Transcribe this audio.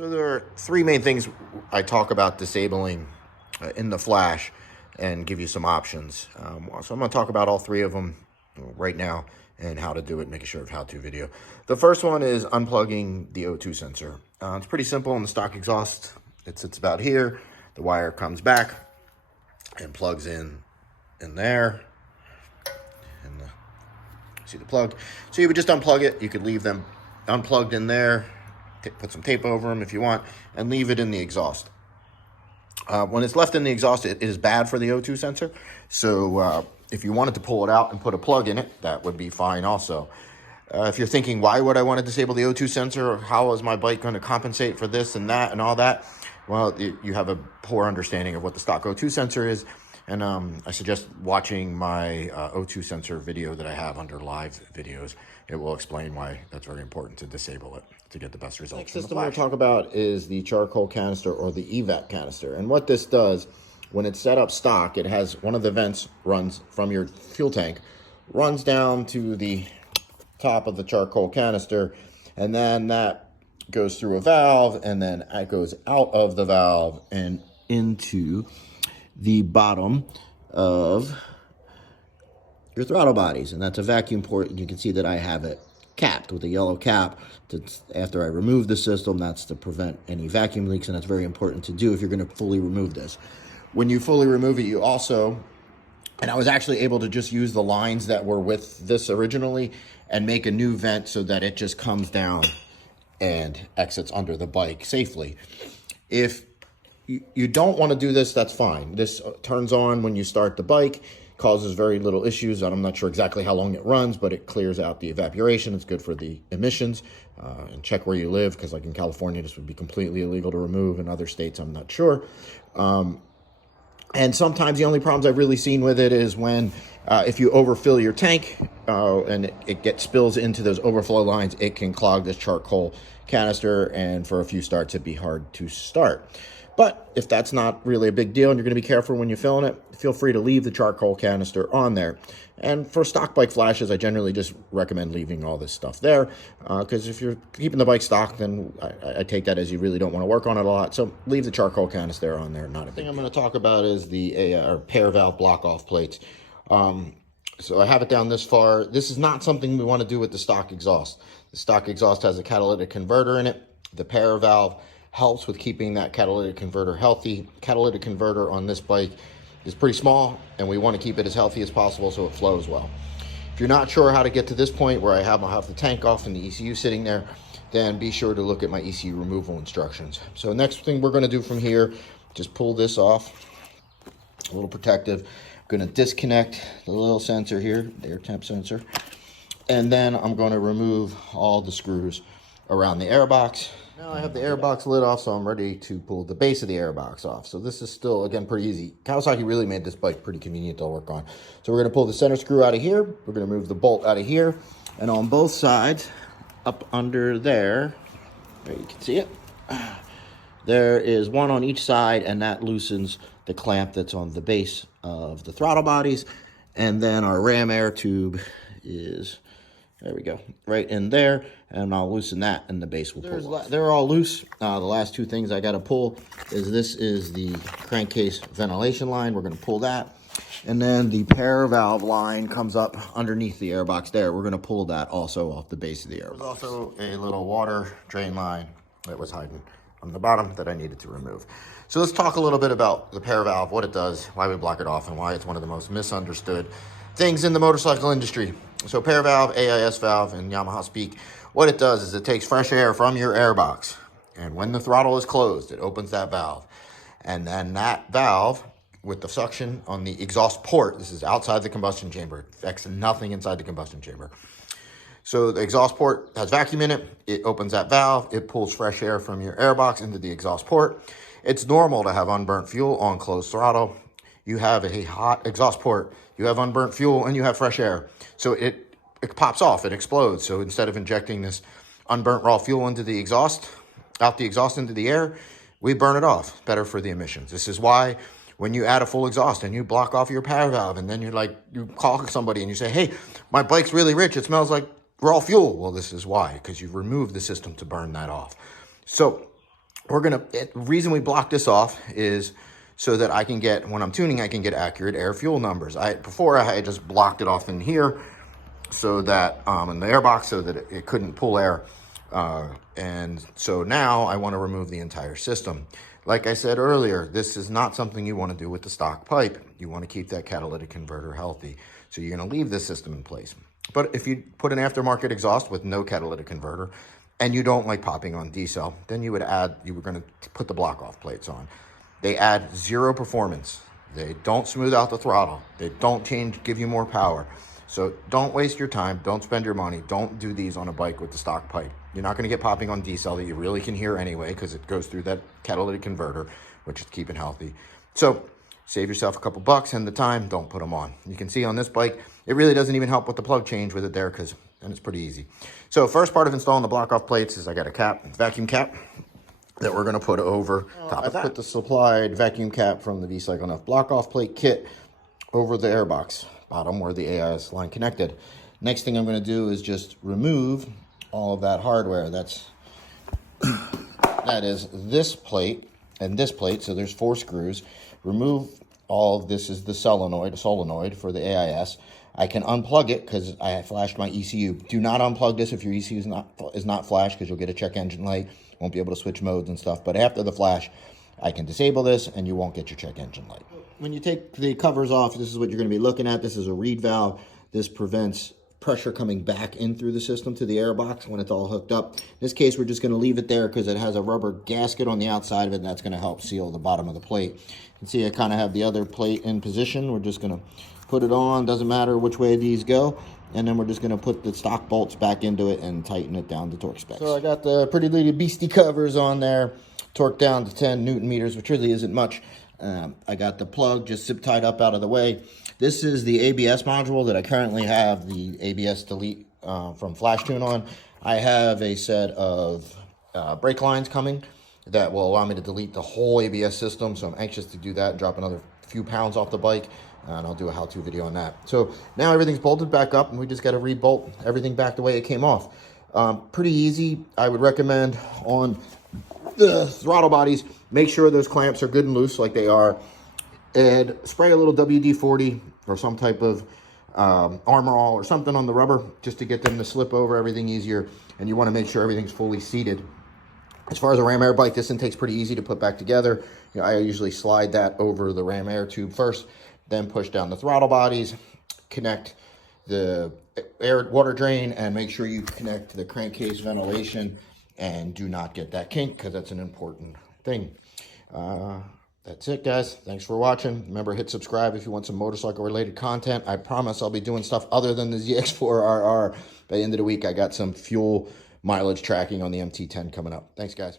So there are three main things I talk about disabling in the Flash and give you some options. So I'm going to talk about all three of them right now and how to do it, make a sure of how-to video. The first one is unplugging the O2 sensor. It's pretty simple on the stock exhaust. It sits about here. The wire comes back and plugs in there. And see the plug. So you would just unplug it. You could leave them unplugged in there. Put some tape over them if you want, and leave it in the exhaust. When it's left in the exhaust, it is bad for the O2 sensor. So if you wanted to pull it out and put a plug in it, that would be fine also. If you're thinking, why would I want to disable the O2 sensor? Or how is my bike going to compensate for this and that and all that? Well, you have a poor understanding of what the stock O2 sensor is. And I suggest watching my O2 sensor video that I have under live videos. It will explain why that's very important to disable it to get the best results. Next system I'm going to talk about is the charcoal canister or the evap canister. And what this does, when it's set up stock, it has one of the vents runs from your fuel tank, runs down to the top of the charcoal canister, and then that goes through a valve, and then it goes out of the valve and into the bottom of your throttle bodies, and that's a vacuum port, and you can see that I have it capped with a yellow cap. After I remove the system, that's to prevent any vacuum leaks, and that's very important to do if you're going to fully remove this. When you fully remove it, you also, and I was actually able to just use the lines that were with this originally and make a new vent so that it just comes down and exits under the bike safely. If you don't want to do this, that's fine. This turns on when you start the bike, causes very little issues. I'm not sure exactly how long it runs, but it clears out the evaporation. It's good for the emissions. And check where you live, because like in California, this would be completely illegal to remove. In other states, I'm not sure. And sometimes the only problems I've really seen with it is when if you overfill your tank and it spills into those overflow lines, it can clog this charcoal canister, and for a few starts, it'd be hard to start. But if that's not really a big deal and you're going to be careful when you're filling it, feel free to leave the charcoal canister on there. And for stock bike flashes, I generally just recommend leaving all this stuff there, because if you're keeping the bike stock, then I take that as you really don't want to work on it a lot. So leave the charcoal canister on there. Not a thing I'm going to talk about is the pair valve block-off plates. So I have it down this far. This is not something we want to do with the stock exhaust. The stock exhaust has a catalytic converter in it. The pair valve helps with keeping that catalytic converter healthy. Catalytic converter on this bike is pretty small, and we want to keep it as healthy as possible so it flows well. If you're not sure how to get to this point where I'll have the tank off and the ECU sitting there, then be sure to look at my ECU removal instructions. So next thing we're going to do from here, just pull this off, a little protective. I'm going to disconnect the little sensor here, the air temp sensor, and then I'm going to remove all the screws around the airbox. Now I have the airbox lid off, so I'm ready to pull the base of the airbox off. So this is still, again, pretty easy. Kawasaki really made this bike pretty convenient to work on. So we're going to pull the center screw out of here. We're going to move the bolt out of here. And on both sides, up under there you can see it, there is one on each side, and that loosens the clamp that's on the base of the throttle bodies. And then our ram air tube is, there we go, right in there, and I'll loosen that, and the base will pull off. They're all loose. The last two things I got to pull is this is the crankcase ventilation line. We're going to pull that, and then the pair valve line comes up underneath the airbox there. We're going to pull that also off the base of the airbox. There's also a little water drain line that was hiding on the bottom that I needed to remove. So let's talk a little bit about the pair valve, what it does, why we block it off, and why it's one of the most misunderstood things in the motorcycle industry. So pair valve, AIS valve, and Yamaha speak, what it does is it takes fresh air from your airbox, and when the throttle is closed, it opens that valve. And then that valve, with the suction on the exhaust port, this is outside the combustion chamber, it affects nothing inside the combustion chamber. So the exhaust port has vacuum in it, it opens that valve, it pulls fresh air from your airbox into the exhaust port. It's normal to have unburnt fuel on closed throttle. You have a hot exhaust port, you have unburnt fuel, and you have fresh air. So it pops off, it explodes. So instead of injecting this unburnt raw fuel into the exhaust, out the exhaust into the air, we burn it off, better for the emissions. This is why when you add a full exhaust and you block off your power valve, and then you call somebody and you say, hey, my bike's really rich, it smells like raw fuel. Well, this is why, because you've removed the system to burn that off. So reason we block this off is so that I can get, when I'm tuning, I can get accurate air fuel numbers. Before I had just blocked it off in here so that, in the air box, so that it couldn't pull air. And so now I want to remove the entire system. Like I said earlier, this is not something you want to do with the stock pipe. You want to keep that catalytic converter healthy. So you're going to leave this system in place. But if you put an aftermarket exhaust with no catalytic converter and you don't like popping on diesel, then you were going to put the block off plates on. They add zero performance. They don't smooth out the throttle. They don't give you more power. So don't waste your time. Don't spend your money. Don't do these on a bike with the stock pipe. You're not going to get popping on diesel that you really can hear anyway, because it goes through that catalytic converter, which is keeping healthy. So save yourself a couple bucks and the time. Don't put them on. You can see on this bike, it really doesn't even help with the plug change with it there, because then it's pretty easy. So first part of installing the block off plates is I got a vacuum cap that we're going to put over top of that. I put the supplied vacuum cap from the V-Cycle Enough block off plate kit over the airbox bottom where the AIS line connected. Next thing I'm going to do is just remove all of that hardware. That is this plate and this plate. So there's 4 screws. Remove all of this is the solenoid for the AIS. I can unplug it because I have flashed my ECU. Do not unplug this if your ECU is not flashed, because you'll get a check engine light. Won't be able to switch modes and stuff. But after the flash, I can disable this and you won't get your check engine light. When you take the covers off, this is what you're going to be looking at. This is a reed valve. This prevents pressure coming back in through the system to the air box when it's all hooked up. In this case, we're just going to leave it there because it has a rubber gasket on the outside of it, and that's going to help seal the bottom of the plate. You can see I kind of have the other plate in position. We're just going to put it on. Doesn't matter which way these go. And then we're just going to put the stock bolts back into it and tighten it down to torque specs. So I got the pretty little beastie covers on there, torqued down to 10 Newton meters, which really isn't much. I got the plug just zip tied up out of the way. This is the ABS module that I currently have the ABS delete from FlashTune on. I have a set of brake lines coming that will allow me to delete the whole ABS system. So I'm anxious to do that and drop another few pounds off the bike. And I'll do a how-to video on that. So now everything's bolted back up, and we just got to re-bolt everything back the way it came off. Pretty easy. I would recommend on the throttle bodies, make sure those clamps are good and loose like they are, and spray a little WD-40 or some type of Armor All or something on the rubber just to get them to slip over everything easier. And you want to make sure everything's fully seated. As far as a Ram Air bike, this intake's pretty easy to put back together. You know, I usually slide that over the Ram Air tube first, then push down the throttle bodies, connect the water drain, and make sure you connect the crankcase ventilation and do not get that kink, because that's an important thing. That's it, guys. Thanks for watching. Remember, hit subscribe if you want some motorcycle related content. I promise I'll be doing stuff other than the Zx4rr. By the end of the week, I got some fuel mileage tracking on the MT10 coming up. Thanks, guys.